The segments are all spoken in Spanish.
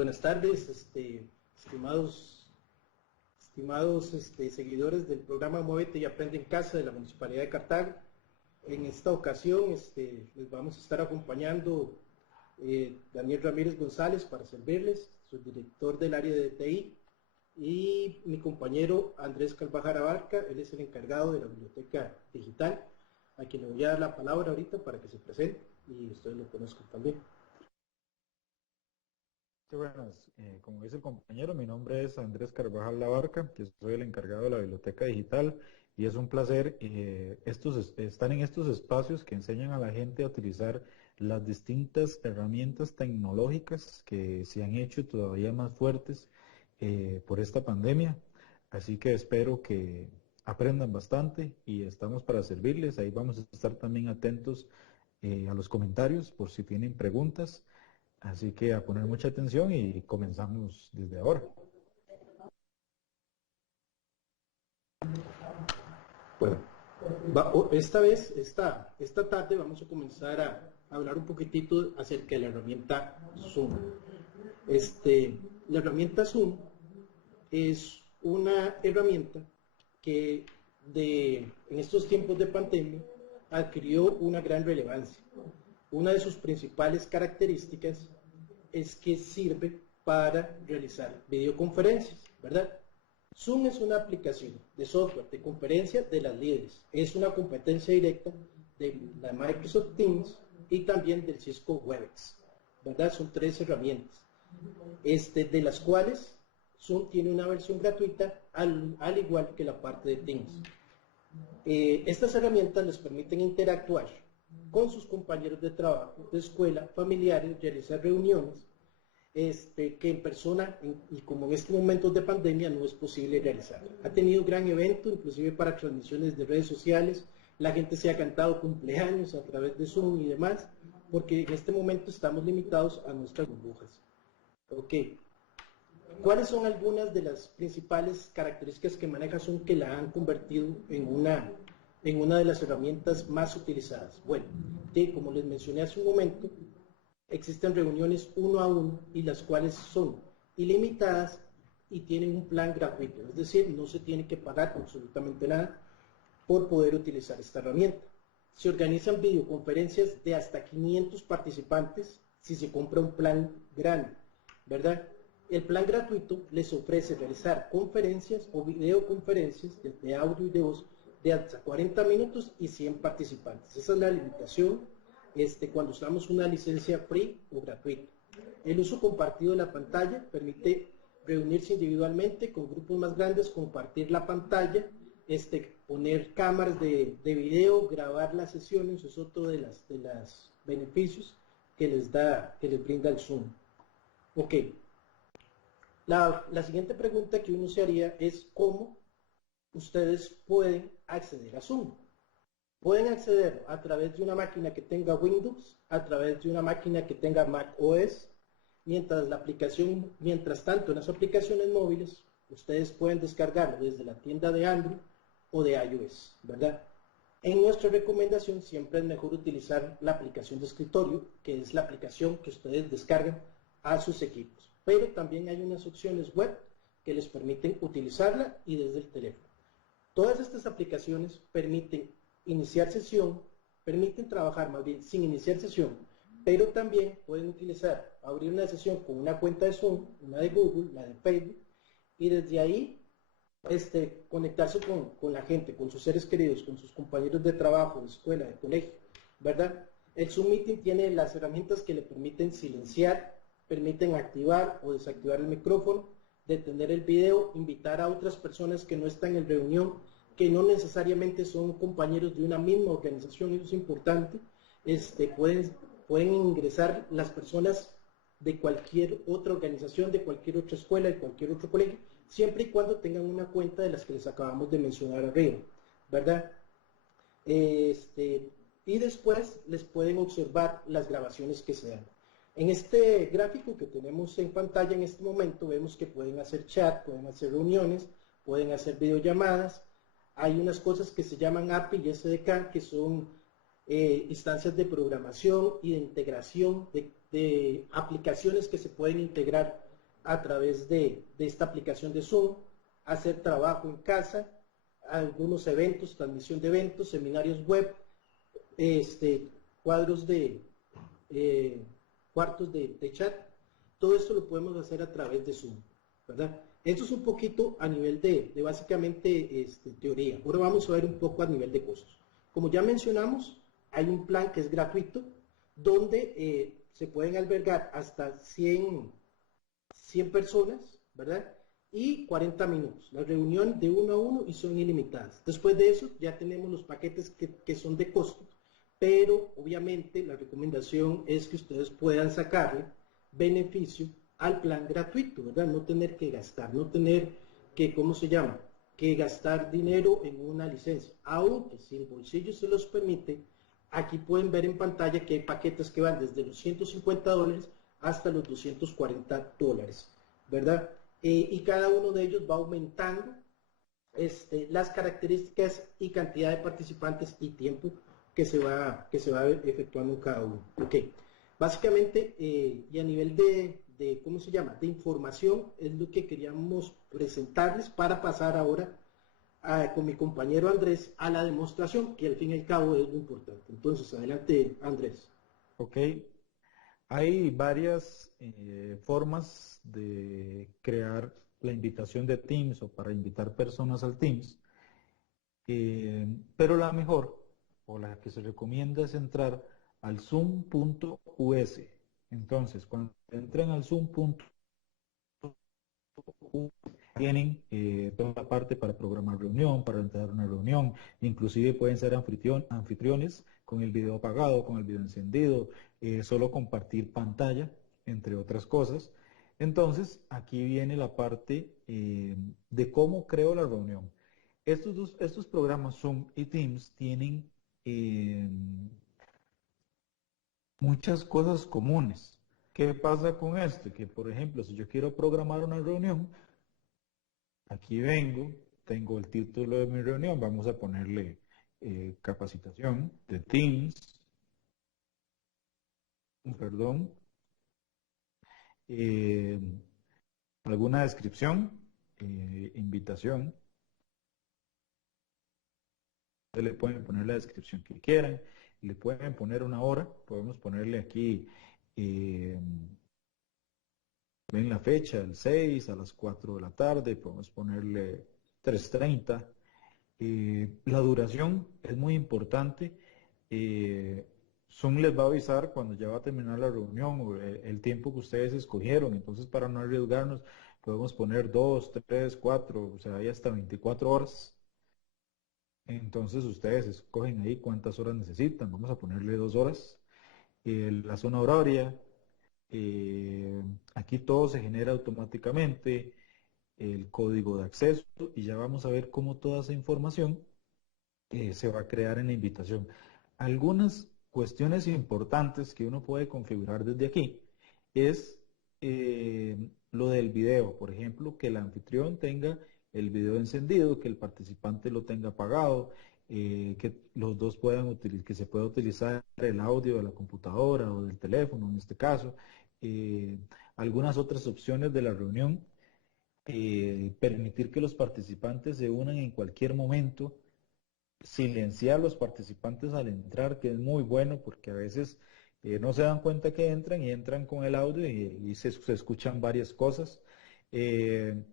Buenas tardes, estimados seguidores del programa Muévete y Aprende en Casa de la Municipalidad de Cartago. En esta ocasión les vamos a estar acompañando Daniel Ramírez González para servirles, soy director del área de TI, y mi compañero Andrés Carvajal Abarca, él es el encargado de la biblioteca digital, a quien le voy a dar la palabra ahorita para que se presente y ustedes lo conozcan también. Buenas, como dice el compañero, mi nombre es Andrés Carvajal Labarca, que soy el encargado de la biblioteca digital, y es un placer estar en estos espacios que enseñan a la gente a utilizar las distintas herramientas tecnológicas que se han hecho todavía más fuertes por esta pandemia. Así que espero que aprendan bastante y estamos para servirles. Ahí vamos a estar también atentos a los comentarios por si tienen preguntas. Así que a poner mucha atención y comenzamos desde ahora. Bueno, esta tarde vamos a comenzar a hablar un poquitito acerca de la herramienta Zoom. La herramienta Zoom es una herramienta que en estos tiempos de pandemia adquirió una gran relevancia. Una de sus principales características es que sirve para realizar videoconferencias, ¿verdad? Zoom es una aplicación de software de conferencia de las líderes. Es una competencia directa de la Microsoft Teams y también del Cisco Webex, ¿verdad? Son tres herramientas, de las cuales Zoom tiene una versión gratuita al igual que la parte de Teams. Estas herramientas les permiten interactuar con sus compañeros de trabajo, de escuela, familiares, realizar reuniones que en persona, y como en estos momentos de pandemia no es posible realizar. Ha tenido gran evento, inclusive para transmisiones de redes sociales, la gente se ha cantado cumpleaños a través de Zoom y demás, porque en este momento estamos limitados a nuestras burbujas. Ok. ¿Cuáles son algunas de las principales características que maneja Zoom que la han convertido en una de las herramientas más utilizadas? Bueno, como les mencioné hace un momento, existen reuniones uno a uno y las cuales son ilimitadas y tienen un plan gratuito, es decir, no se tiene que pagar absolutamente nada por poder utilizar esta herramienta. Se organizan videoconferencias de hasta 500 participantes si se compra un plan grande, ¿verdad? El plan gratuito les ofrece realizar conferencias o videoconferencias de audio y de voz de hasta 40 minutos y 100 participantes. Esa es la limitación cuando usamos una licencia free o gratuita. El uso compartido de la pantalla permite reunirse individualmente con grupos más grandes, compartir la pantalla, poner cámaras de video, grabar las sesiones. Es otro de los beneficios que les brinda el Zoom. Ok. La siguiente pregunta que uno se haría es cómo ustedes pueden acceder a Zoom. Pueden acceder a través de una máquina que tenga Windows, a través de una máquina que tenga Mac OS, mientras tanto en las aplicaciones móviles, ustedes pueden descargarlo desde la tienda de Android o de iOS, ¿verdad? En nuestra recomendación siempre es mejor utilizar la aplicación de escritorio, que es la aplicación que ustedes descargan a sus equipos. Pero también hay unas opciones web que les permiten utilizarla y desde el teléfono. Todas estas aplicaciones permiten iniciar sesión, permiten trabajar más bien sin iniciar sesión, pero también pueden abrir una sesión con una cuenta de Zoom, una de Google, la de Facebook, y desde ahí conectarse con la gente, con sus seres queridos, con sus compañeros de trabajo, de escuela, de colegio, ¿verdad? El Zoom Meeting tiene las herramientas que le permiten silenciar, permiten activar o desactivar el micrófono, detener el video, invitar a otras personas que no están en reunión, que no necesariamente son compañeros de una misma organización. Eso es importante. Pueden ingresar las personas de cualquier otra organización, de cualquier otra escuela, de cualquier otro colegio, siempre y cuando tengan una cuenta de las que les acabamos de mencionar arriba, ¿verdad? Y después les pueden observar las grabaciones que se dan. En este gráfico que tenemos en pantalla en este momento vemos que pueden hacer chat, pueden hacer reuniones, pueden hacer videollamadas. Hay unas cosas que se llaman API y SDK, que son instancias de programación y de integración de aplicaciones que se pueden integrar a través de esta aplicación de Zoom, hacer trabajo en casa, algunos eventos, transmisión de eventos, seminarios web, cuadros de cuartos de chat. Todo esto lo podemos hacer a través de Zoom, ¿verdad? Esto es un poquito a nivel de básicamente teoría. Ahora vamos a ver un poco a nivel de costos. Como ya mencionamos, hay un plan que es gratuito, donde se pueden albergar hasta 100 personas, ¿verdad? Y 40 minutos. La reunión de uno a uno y son ilimitadas. Después de eso ya tenemos los paquetes que son de costo, pero obviamente la recomendación es que ustedes puedan sacarle beneficio al plan gratuito, ¿verdad? No tener que gastar, no tener que, ¿cómo se llama? Que gastar dinero en una licencia. Aunque si el bolsillo se los permite, aquí pueden ver en pantalla que hay paquetes que van desde los $150 hasta los $240, ¿verdad? Y cada uno de ellos va aumentando las características y cantidad de participantes y tiempo que se va efectuando en cada uno. Ok, básicamente, y a nivel ¿cómo se llama? De información, es lo que queríamos presentarles para pasar ahora con mi compañero Andrés a la demostración, que al fin y al cabo es lo importante. Entonces, adelante, Andrés. Ok, hay varias formas de crear la invitación de Teams o para invitar personas al Teams, pero la mejor o la que se recomienda es entrar al zoom.us. Entonces, cuando entren al zoom.us, tienen toda la parte para programar reunión, para entrar a una reunión, inclusive pueden ser anfitriones con el video apagado, con el video encendido, solo compartir pantalla, entre otras cosas. Entonces, aquí viene la parte de cómo creo la reunión. Estos programas Zoom y Teams tienen eh, muchas cosas comunes. ¿Qué pasa con esto? Que, por ejemplo, si yo quiero programar una reunión, aquí vengo, tengo el título de mi reunión, vamos a ponerle capacitación de Teams, perdón, eh, alguna descripción, invitación. Ustedes le pueden poner la descripción que quieran, le pueden poner una hora, podemos ponerle aquí, ven la fecha, el 6 a las 4 de la tarde, podemos ponerle 3:30. La duración es muy importante. Eh, Zoom les va a avisar cuando ya va a terminar la reunión o el tiempo que ustedes escogieron. Entonces, para no arriesgarnos, podemos poner 2, 3, 4, o sea, hay hasta 24 horas. Entonces, ustedes escogen ahí cuántas horas necesitan. Vamos a ponerle 2 horas. La zona horaria, eh, aquí todo se genera automáticamente, el código de acceso, y ya vamos a ver cómo toda esa información se va a crear en la invitación. Algunas cuestiones importantes que uno puede configurar desde aquí es lo del video, por ejemplo, que el anfitrión tenga el video encendido, que el participante lo tenga apagado, que los dos puedan utilizar, que se pueda utilizar el audio de la computadora o del teléfono en este caso. eh, Algunas otras opciones de la reunión, permitir que los participantes se unan en cualquier momento, silenciar a los participantes al entrar, que es muy bueno porque a veces no se dan cuenta que entran y entran con el audio y se escuchan varias cosas. Eh,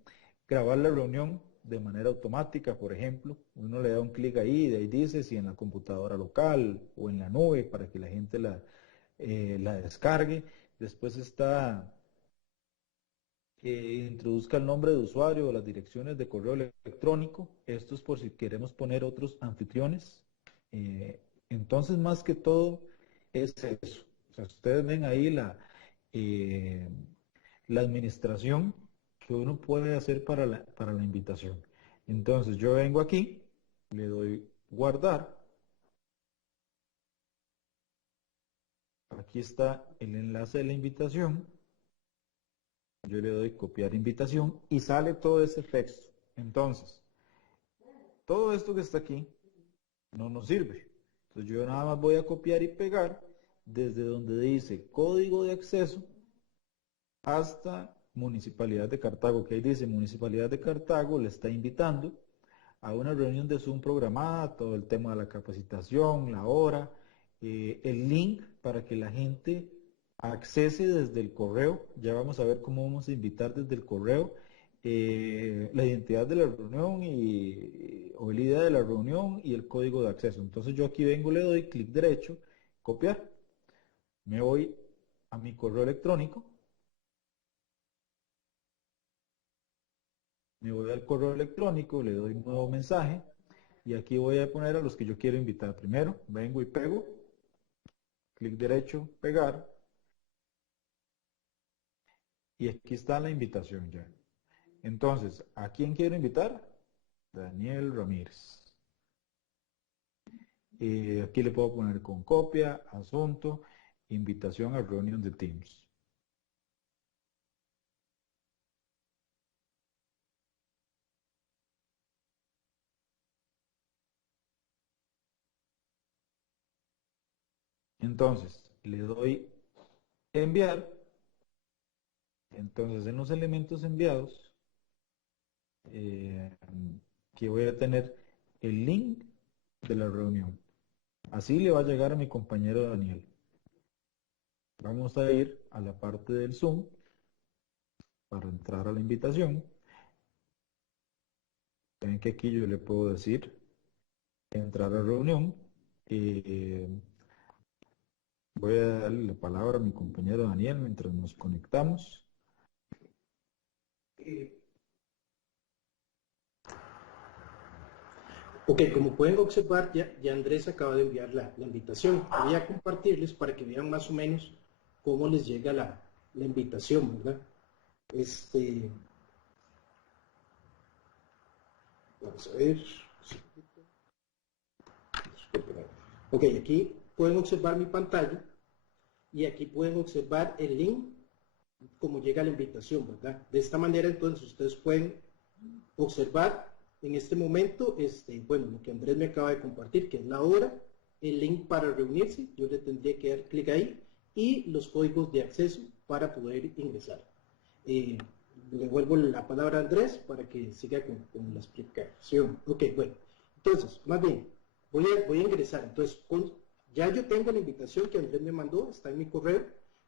Grabar la reunión de manera automática, por ejemplo, uno le da un clic ahí y de ahí dice si en la computadora local o en la nube para que la gente la descargue. Después está que introduzca el nombre de usuario o las direcciones de correo electrónico. Esto es por si queremos poner otros anfitriones. Entonces, más que todo, es eso. O sea, ustedes ven ahí eh, la administración que uno puede hacer para la invitación. Entonces, yo vengo aquí, le doy guardar. Aquí está el enlace de la invitación. Yo le doy copiar invitación y sale todo ese texto. Entonces, todo esto que está aquí no nos sirve. Entonces yo nada más voy a copiar y pegar desde donde dice código de acceso hasta Municipalidad de Cartago, que ahí dice Municipalidad de Cartago le está invitando a una reunión de Zoom programada, todo el tema de la capacitación, la hora, el link para que la gente accese desde el correo. Ya vamos a ver cómo vamos a invitar desde el correo, la identidad de la reunión o el ID de la reunión y el código de acceso. Entonces yo aquí vengo, le doy clic derecho, copiar, me voy a mi correo electrónico, me voy al correo electrónico, le doy un nuevo mensaje y aquí voy a poner a los que yo quiero invitar. Primero vengo y pego, clic derecho, pegar, y aquí está la invitación ya. Entonces, ¿a quién quiero invitar? Daniel Ramírez. Aquí le puedo poner con copia, asunto, invitación a reunión de Teams. Entonces, le doy enviar. Entonces, en los elementos enviados, que voy a tener el link de la reunión. Así le va a llegar a mi compañero Daniel. Vamos a ir a la parte del Zoom para entrar a la invitación. Ven que aquí yo le puedo decir entrar a reunión. Voy a darle la palabra a mi compañero Daniel mientras nos conectamos. Ok, como pueden observar, ya Andrés acaba de enviar la invitación. Voy a compartirles para que vean más o menos cómo les llega la invitación, ¿verdad? Vamos a ver. Ok, aquí pueden observar mi pantalla y aquí pueden observar el link, cómo llega la invitación, ¿verdad? De esta manera, entonces, ustedes pueden observar en este momento, bueno, lo que Andrés me acaba de compartir, que es la hora, el link para reunirse, yo le tendría que dar clic ahí, y los códigos de acceso para poder ingresar. Le devuelvo la palabra a Andrés para que siga con la explicación. Ok, bueno, entonces, más bien, voy a ingresar. Entonces, ya yo tengo la invitación que Andrés me mandó, está en mi correo.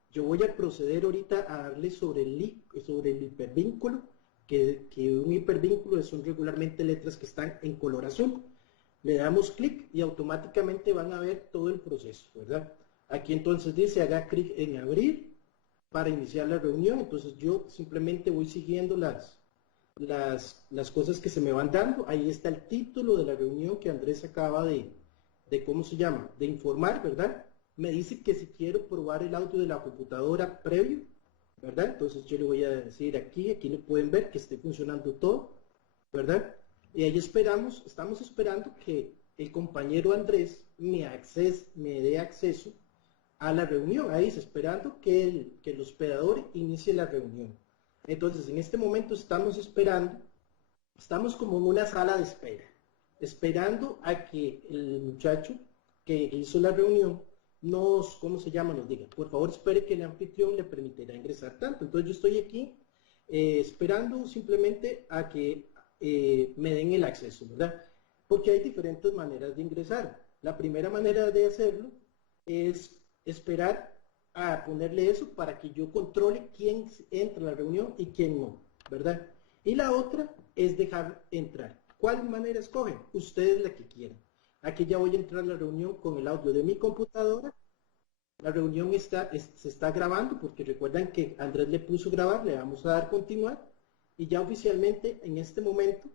Yo voy a proceder ahorita a darle sobre el hipervínculo, que un hipervínculo son regularmente letras que están en color azul. Le damos clic y automáticamente van a ver todo el proceso, ¿verdad? Aquí entonces dice haga clic en abrir para iniciar la reunión. Entonces yo simplemente voy siguiendo las cosas que se me van dando. Ahí está el título de la reunión que Andrés acaba ¿cómo se llama? De informar, ¿verdad? Me dice que si quiero probar el audio de la computadora previo, ¿verdad? Entonces yo le voy a decir aquí le pueden ver que esté funcionando todo, ¿verdad? Y ahí estamos esperando que el compañero Andrés me dé acceso a la reunión. Ahí está esperando que el hospedador inicie la reunión. Entonces en este momento estamos esperando, estamos como en una sala de espera, esperando a que el muchacho que hizo la reunión ¿cómo se llama? Nos diga, por favor espere que el anfitrión le permitirá ingresar tanto. Entonces yo estoy aquí esperando simplemente a que me den el acceso, ¿verdad? Porque hay diferentes maneras de ingresar. La primera manera de hacerlo es esperar a ponerle eso para que yo controle quién entra a la reunión y quién no, ¿verdad? Y la otra es dejar entrar. ¿Cuál manera escogen? Ustedes la que quieran. Aquí ya voy a entrar a la reunión con el audio de mi computadora. La reunión se está grabando porque recuerdan que Andrés le puso grabar, le vamos a dar continuar y ya oficialmente en este momento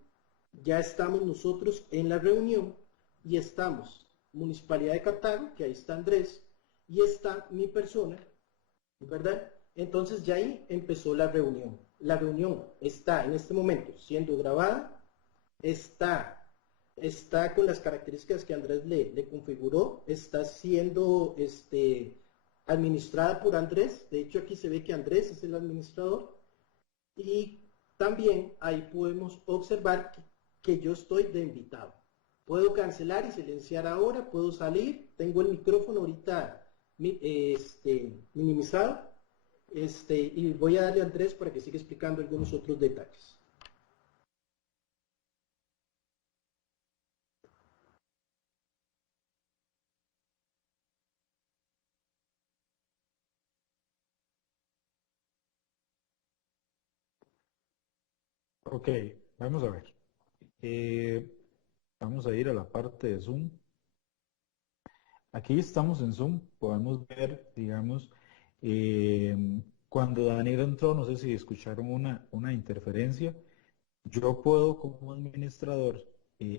ya estamos nosotros en la reunión y estamos Municipalidad de Cartago, que ahí está Andrés y está mi persona, ¿verdad? Entonces ya ahí empezó la reunión. La reunión está en este momento siendo grabada, está con las características que Andrés le configuró, está siendo administrada por Andrés. De hecho aquí se ve que Andrés es el administrador y también ahí podemos observar que yo estoy de invitado. Puedo cancelar y silenciar ahora, puedo salir, tengo el micrófono ahorita minimizado. Y voy a darle a Andrés para que siga explicando algunos otros detalles. Ok, vamos a ver. Eh, Vamos a ir a la parte de Zoom. Aquí estamos en Zoom, podemos ver, digamos, eh, cuando Daniel entró, no sé si escucharon una interferencia, yo puedo como administrador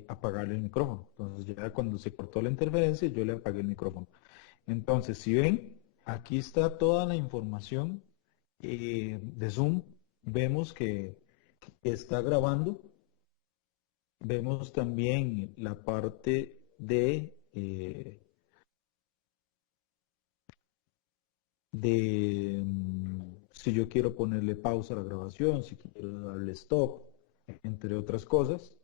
apagarle el micrófono. Entonces ya cuando se cortó la interferencia, yo le apagué el micrófono. Entonces, si ven, aquí está toda la información de Zoom. Vemos que está grabando. Vemos también la parte de si yo quiero ponerle pausa a la grabación, si quiero darle stop, entre otras cosas.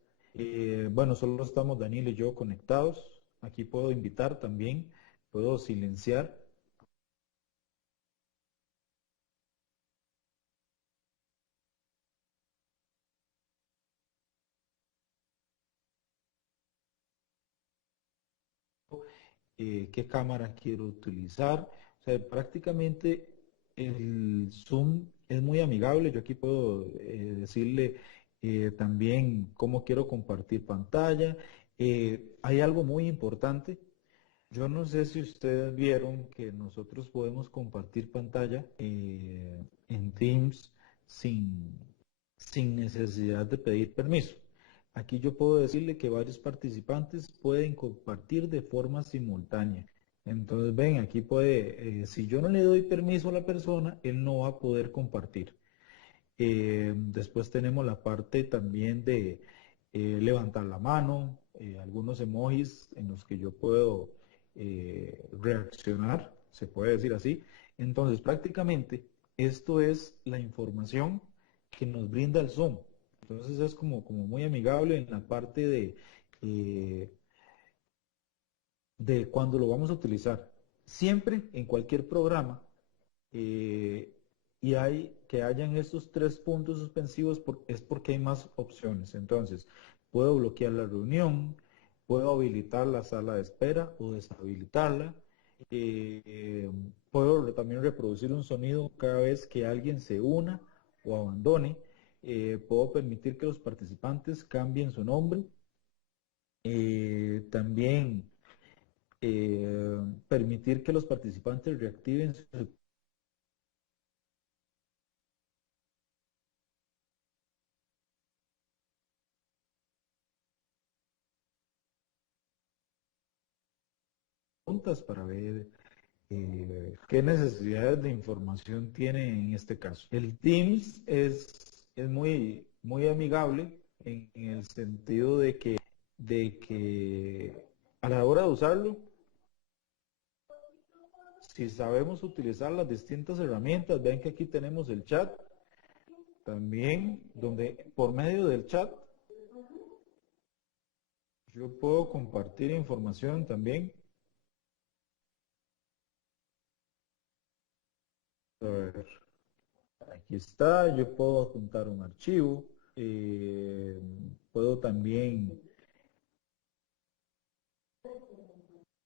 Bueno, solo estamos Daniel y yo conectados. Aquí puedo invitar también, puedo silenciar. Qué cámara quiero utilizar. O sea, prácticamente el Zoom es muy amigable. Yo aquí puedo decirle también cómo quiero compartir pantalla. Hay algo muy importante. Yo no sé si ustedes vieron que nosotros podemos compartir pantalla en Teams sin, sin necesidad de pedir permiso. Aquí yo puedo decirle que varios participantes pueden compartir de forma simultánea. Entonces, ven, aquí puede, si yo no le doy permiso a la persona, él no va a poder compartir. Después tenemos la parte también de levantar la mano, algunos emojis en los que yo puedo reaccionar, se puede decir así. Entonces, prácticamente esto es la información que nos brinda el Zoom. Entonces es como muy amigable en la parte eh, de cuando lo vamos a utilizar. Siempre en cualquier programa eh, y hay que hayan estos tres puntos suspensivos es porque hay más opciones. Entonces, puedo bloquear la reunión, puedo habilitar la sala de espera o deshabilitarla. Puedo también reproducir un sonido cada vez que alguien se una o abandone. Puedo permitir que los participantes cambien su nombre. También permitir que los participantes reactiven sus preguntas para ver qué necesidades de información tiene en este caso. El Teams es muy amigable en el sentido de que a la hora de usarlo, si sabemos utilizar las distintas herramientas, ven que aquí tenemos el chat también, donde por medio del chat yo puedo compartir información también. A ver, aquí está, yo puedo adjuntar un archivo, puedo también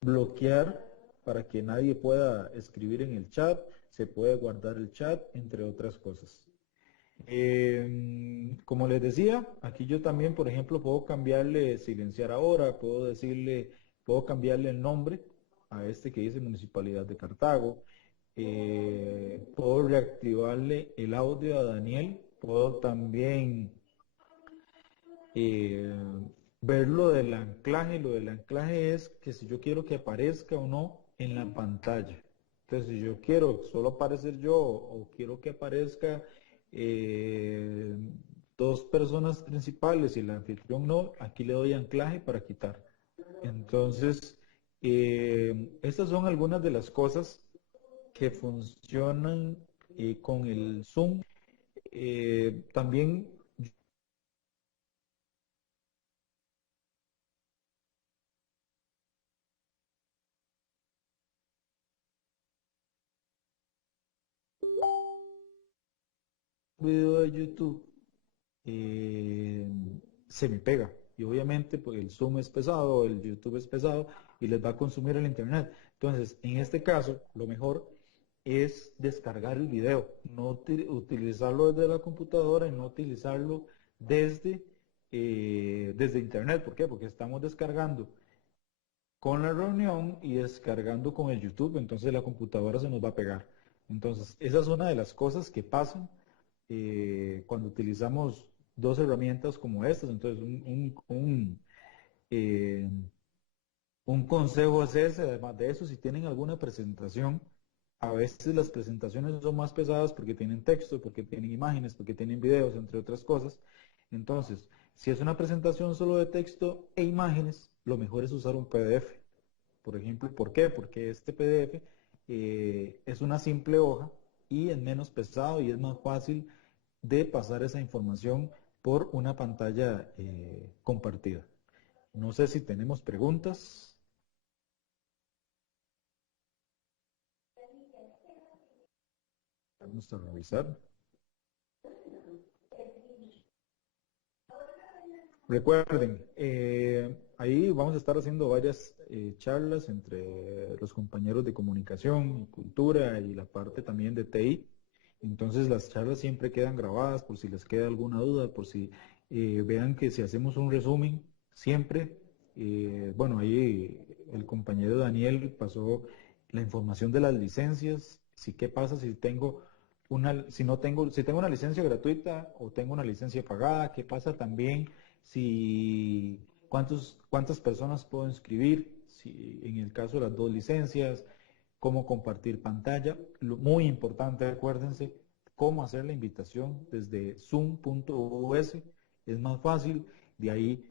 bloquear para que nadie pueda escribir en el chat, se puede guardar el chat, entre otras cosas. Como les decía, aquí yo también, por ejemplo, puedo cambiarle silenciar ahora, puedo cambiarle el nombre a este que dice Municipalidad de Cartago, puedo reactivarle el audio a Daniel, puedo también eh, ver lo del anclaje es que si yo quiero que aparezca o no en la pantalla. Entonces, si yo quiero solo aparecer yo o quiero que aparezca eh, dos personas principales y el anfitrión no, aquí le doy anclaje para quitar. Entonces, estas son algunas de las cosas que funcionan con el Zoom. También video de YouTube, se me pega. Y obviamente pues, el Zoom es pesado, el YouTube es pesado y les va a consumir el Internet. Entonces, en este caso, lo mejor es descargar el video, no utilizarlo desde la computadora y no utilizarlo desde, desde Internet. ¿Por qué? Porque estamos descargando con la reunión y descargando con el YouTube, entonces la computadora se nos va a pegar. Entonces, esa es una de las cosas que pasan cuando utilizamos dos herramientas como estas. Entonces, eh, un consejo es ese, además de eso, si tienen alguna presentación, a veces las presentaciones son más pesadas porque tienen texto, porque tienen imágenes, porque tienen videos, entre otras cosas. Entonces, si es una presentación solo de texto e imágenes, lo mejor es usar un PDF. Por ejemplo, ¿por qué? Porque este PDF es una simple hoja y es menos pesado y es más fácil de pasar esa información por una pantalla compartida. No sé si tenemos preguntas. Vamos a revisar. Recuerden, ahí vamos a estar haciendo varias charlas entre los compañeros de comunicación y cultura y la parte también de TI. Entonces las charlas siempre quedan grabadas por si les queda alguna duda, por si vean que si hacemos un resumen, siempre, bueno, ahí el compañero Daniel pasó la información de las licencias, si qué pasa si tengo si no tengo, si tengo una licencia gratuita o tengo una licencia pagada, qué pasa también si cuántas personas puedo inscribir, si en el caso de las dos licencias, cómo compartir pantalla. Muy importante, acuérdense, cómo hacer la invitación desde zoom.us, es más fácil, de ahí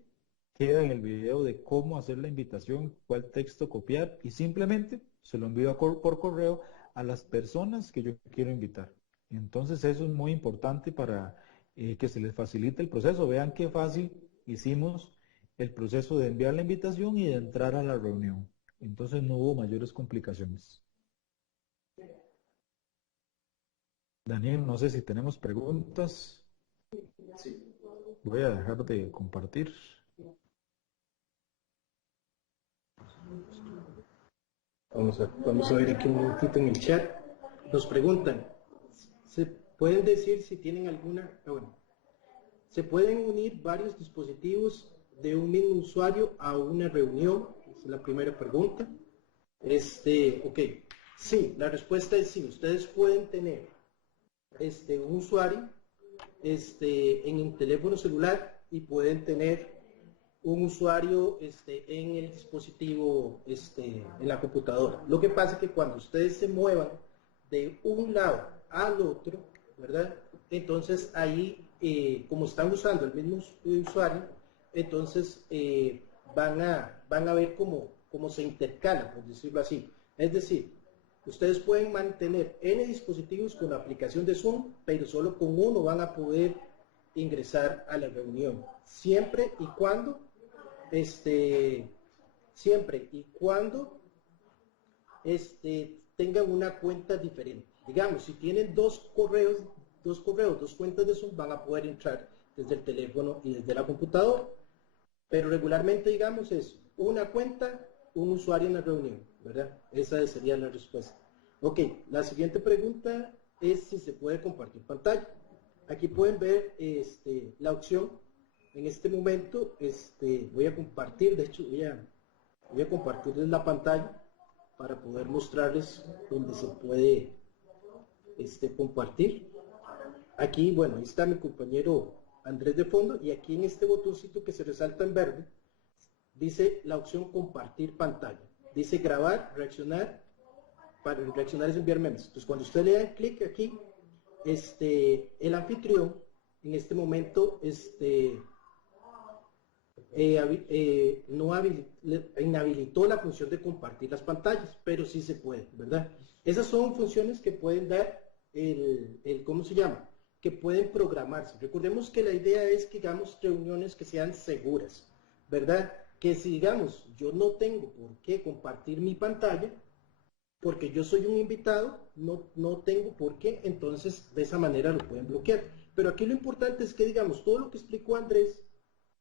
queda en el video de cómo hacer la invitación, cuál texto copiar y simplemente se lo envío por correo a las personas que yo quiero invitar. Entonces eso es muy importante para que se les facilite el proceso. Vean qué fácil hicimos el proceso de enviar la invitación y de entrar a la reunión. Entonces no hubo mayores complicaciones. Daniel, no sé si tenemos preguntas. Sí. Voy a dejar de compartir. Vamos a ver aquí un momentito en el chat. Nos preguntan, ¿se pueden decir si tienen alguna... bueno, ¿se pueden unir varios dispositivos de un mismo usuario a una reunión? Esa es la primera pregunta. Ok. Sí, la respuesta es sí. Ustedes pueden tener un usuario en el teléfono celular y pueden tener un usuario en el dispositivo, en la computadora. Lo que pasa es que cuando ustedes se muevan de un lado al otro, ¿verdad? Entonces ahí, como están usando el mismo usuario, entonces van a ver cómo se intercalan, por decirlo así. Es decir, ustedes pueden mantener N dispositivos con la aplicación de Zoom, pero solo con uno van a poder ingresar a la reunión. Siempre y cuando tengan una cuenta diferente. Digamos, si tienen dos cuentas de Zoom, van a poder entrar desde el teléfono y desde la computadora. Pero regularmente, digamos, es una cuenta, un usuario en la reunión, ¿verdad? Esa sería la respuesta. Ok, la siguiente pregunta es si se puede compartir pantalla. Aquí pueden ver la opción. En este momento voy a compartir, de hecho voy a compartirles la pantalla para poder mostrarles donde se puede compartir. Aquí, bueno, ahí está mi compañero Andrés de fondo y aquí en este botoncito que se resalta en verde dice la opción compartir pantalla. Dice grabar, reaccionar, para reaccionar es enviar memes. Entonces cuando usted le da clic aquí, el anfitrión en este momento no inhabilitó la función de compartir las pantallas, pero sí se puede, ¿verdad? Esas son funciones que pueden dar ¿cómo se llama? Que pueden programarse. Recordemos que la idea es que hagamos reuniones que sean seguras, ¿verdad? Que si, digamos, yo no tengo por qué compartir mi pantalla, porque yo soy un invitado, no tengo por qué, entonces de esa manera lo pueden bloquear. Pero aquí lo importante es que, digamos, todo lo que explicó Andrés,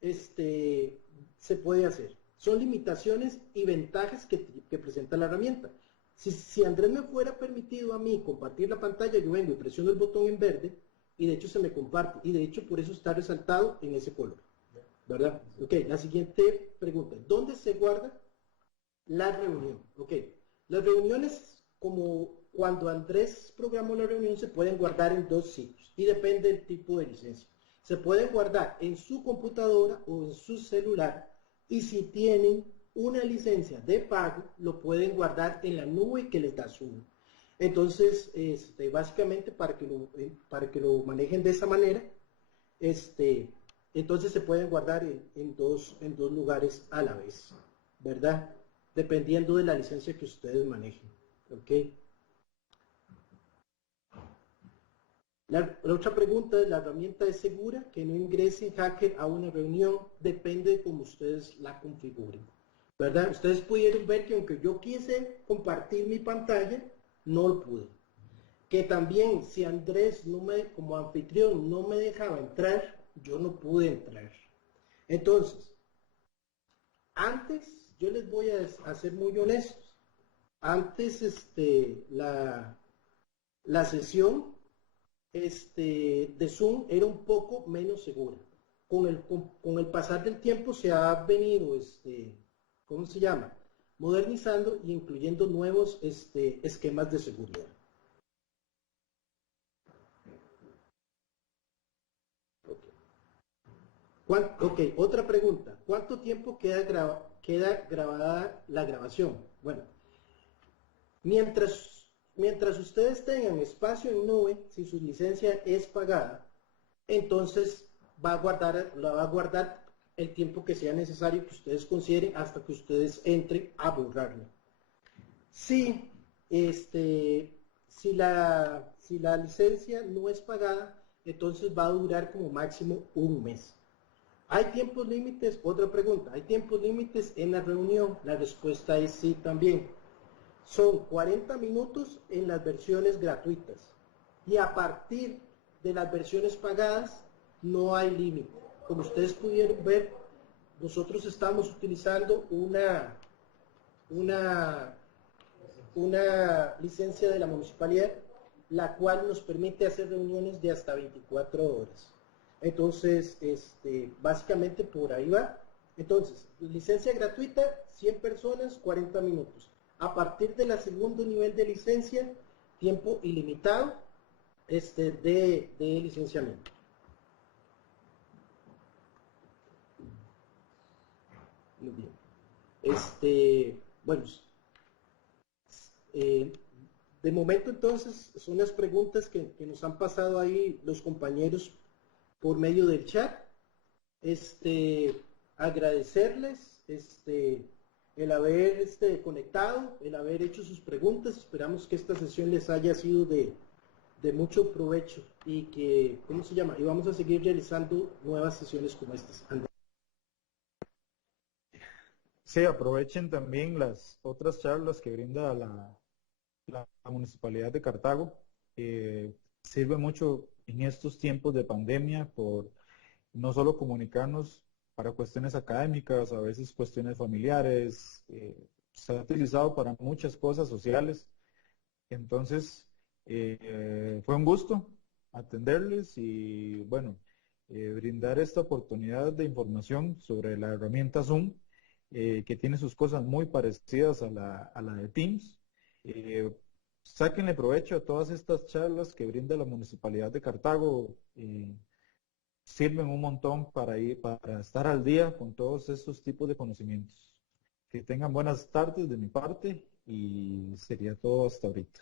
se puede hacer. Son limitaciones y ventajas que presenta la herramienta. Si Andrés me fuera permitido a mí compartir la pantalla, yo vengo y presiono el botón en verde y de hecho se me comparte. Y de hecho por eso está resaltado en ese color. ¿Verdad? Ok, la siguiente pregunta. ¿Dónde se guarda la reunión? Ok, las reuniones, como cuando Andrés programó la reunión, se pueden guardar en dos sitios y depende del tipo de licencia. Se pueden guardar en su computadora o en su celular y si tienen una licencia de pago, lo pueden guardar en la nube que les da Zoom. Entonces, básicamente para que lo manejen de esa manera, entonces se pueden guardar en dos lugares a la vez, ¿verdad? Dependiendo de la licencia que ustedes manejen. ¿Ok? La otra pregunta es, ¿la herramienta es segura? Que no ingrese hacker a una reunión, depende de cómo ustedes la configuren, ¿verdad? Ustedes pudieron ver que aunque yo quise compartir mi pantalla, no lo pude. Que también si Andrés como anfitrión no me dejaba entrar, yo no pude entrar. Entonces, antes, yo les voy a ser muy honestos, antes la sesión de Zoom era un poco menos segura. Con el pasar del tiempo se ha venido, ¿cómo se llama? Modernizando y incluyendo nuevos esquemas de seguridad. Ok, otra pregunta. ¿Cuánto tiempo queda grabada la grabación? Bueno, mientras ustedes tengan espacio en nube, si su licencia es pagada, entonces la va a guardar el tiempo que sea necesario que ustedes consideren hasta que ustedes entren a borrarlo. Si, si la licencia no es pagada, entonces va a durar como máximo un mes. ¿Hay tiempos límites? Otra pregunta. ¿Hay tiempos límites en la reunión? La respuesta es sí también. Son 40 minutos en las versiones gratuitas. Y a partir de las versiones pagadas, no hay límite. Como ustedes pudieron ver, nosotros estamos utilizando una licencia de la municipalidad, la cual nos permite hacer reuniones de hasta 24 horas. Entonces, básicamente por ahí va. Entonces, licencia gratuita, 100 personas, 40 minutos. A partir del segundo nivel de licencia, tiempo ilimitado de licenciamiento. Muy bien. Bueno, de momento entonces son las preguntas que nos han pasado ahí los compañeros por medio del chat. Agradecerles el haber conectado, el haber hecho sus preguntas. Esperamos que esta sesión les haya sido de mucho provecho y que, ¿cómo se llama? Y vamos a seguir realizando nuevas sesiones como estas. Sí, aprovechen también las otras charlas que brinda la Municipalidad de Cartago. Sirve mucho en estos tiempos de pandemia por no solo comunicarnos para cuestiones académicas, a veces cuestiones familiares, se ha utilizado para muchas cosas sociales. Entonces, fue un gusto atenderles y bueno, brindar esta oportunidad de información sobre la herramienta Zoom, que tiene sus cosas muy parecidas a la de Teams. Sáquenle provecho a todas estas charlas que brinda la Municipalidad de Cartago. Sirven un montón para estar al día con todos estos tipos de conocimientos. Que tengan buenas tardes de mi parte y sería todo hasta ahorita.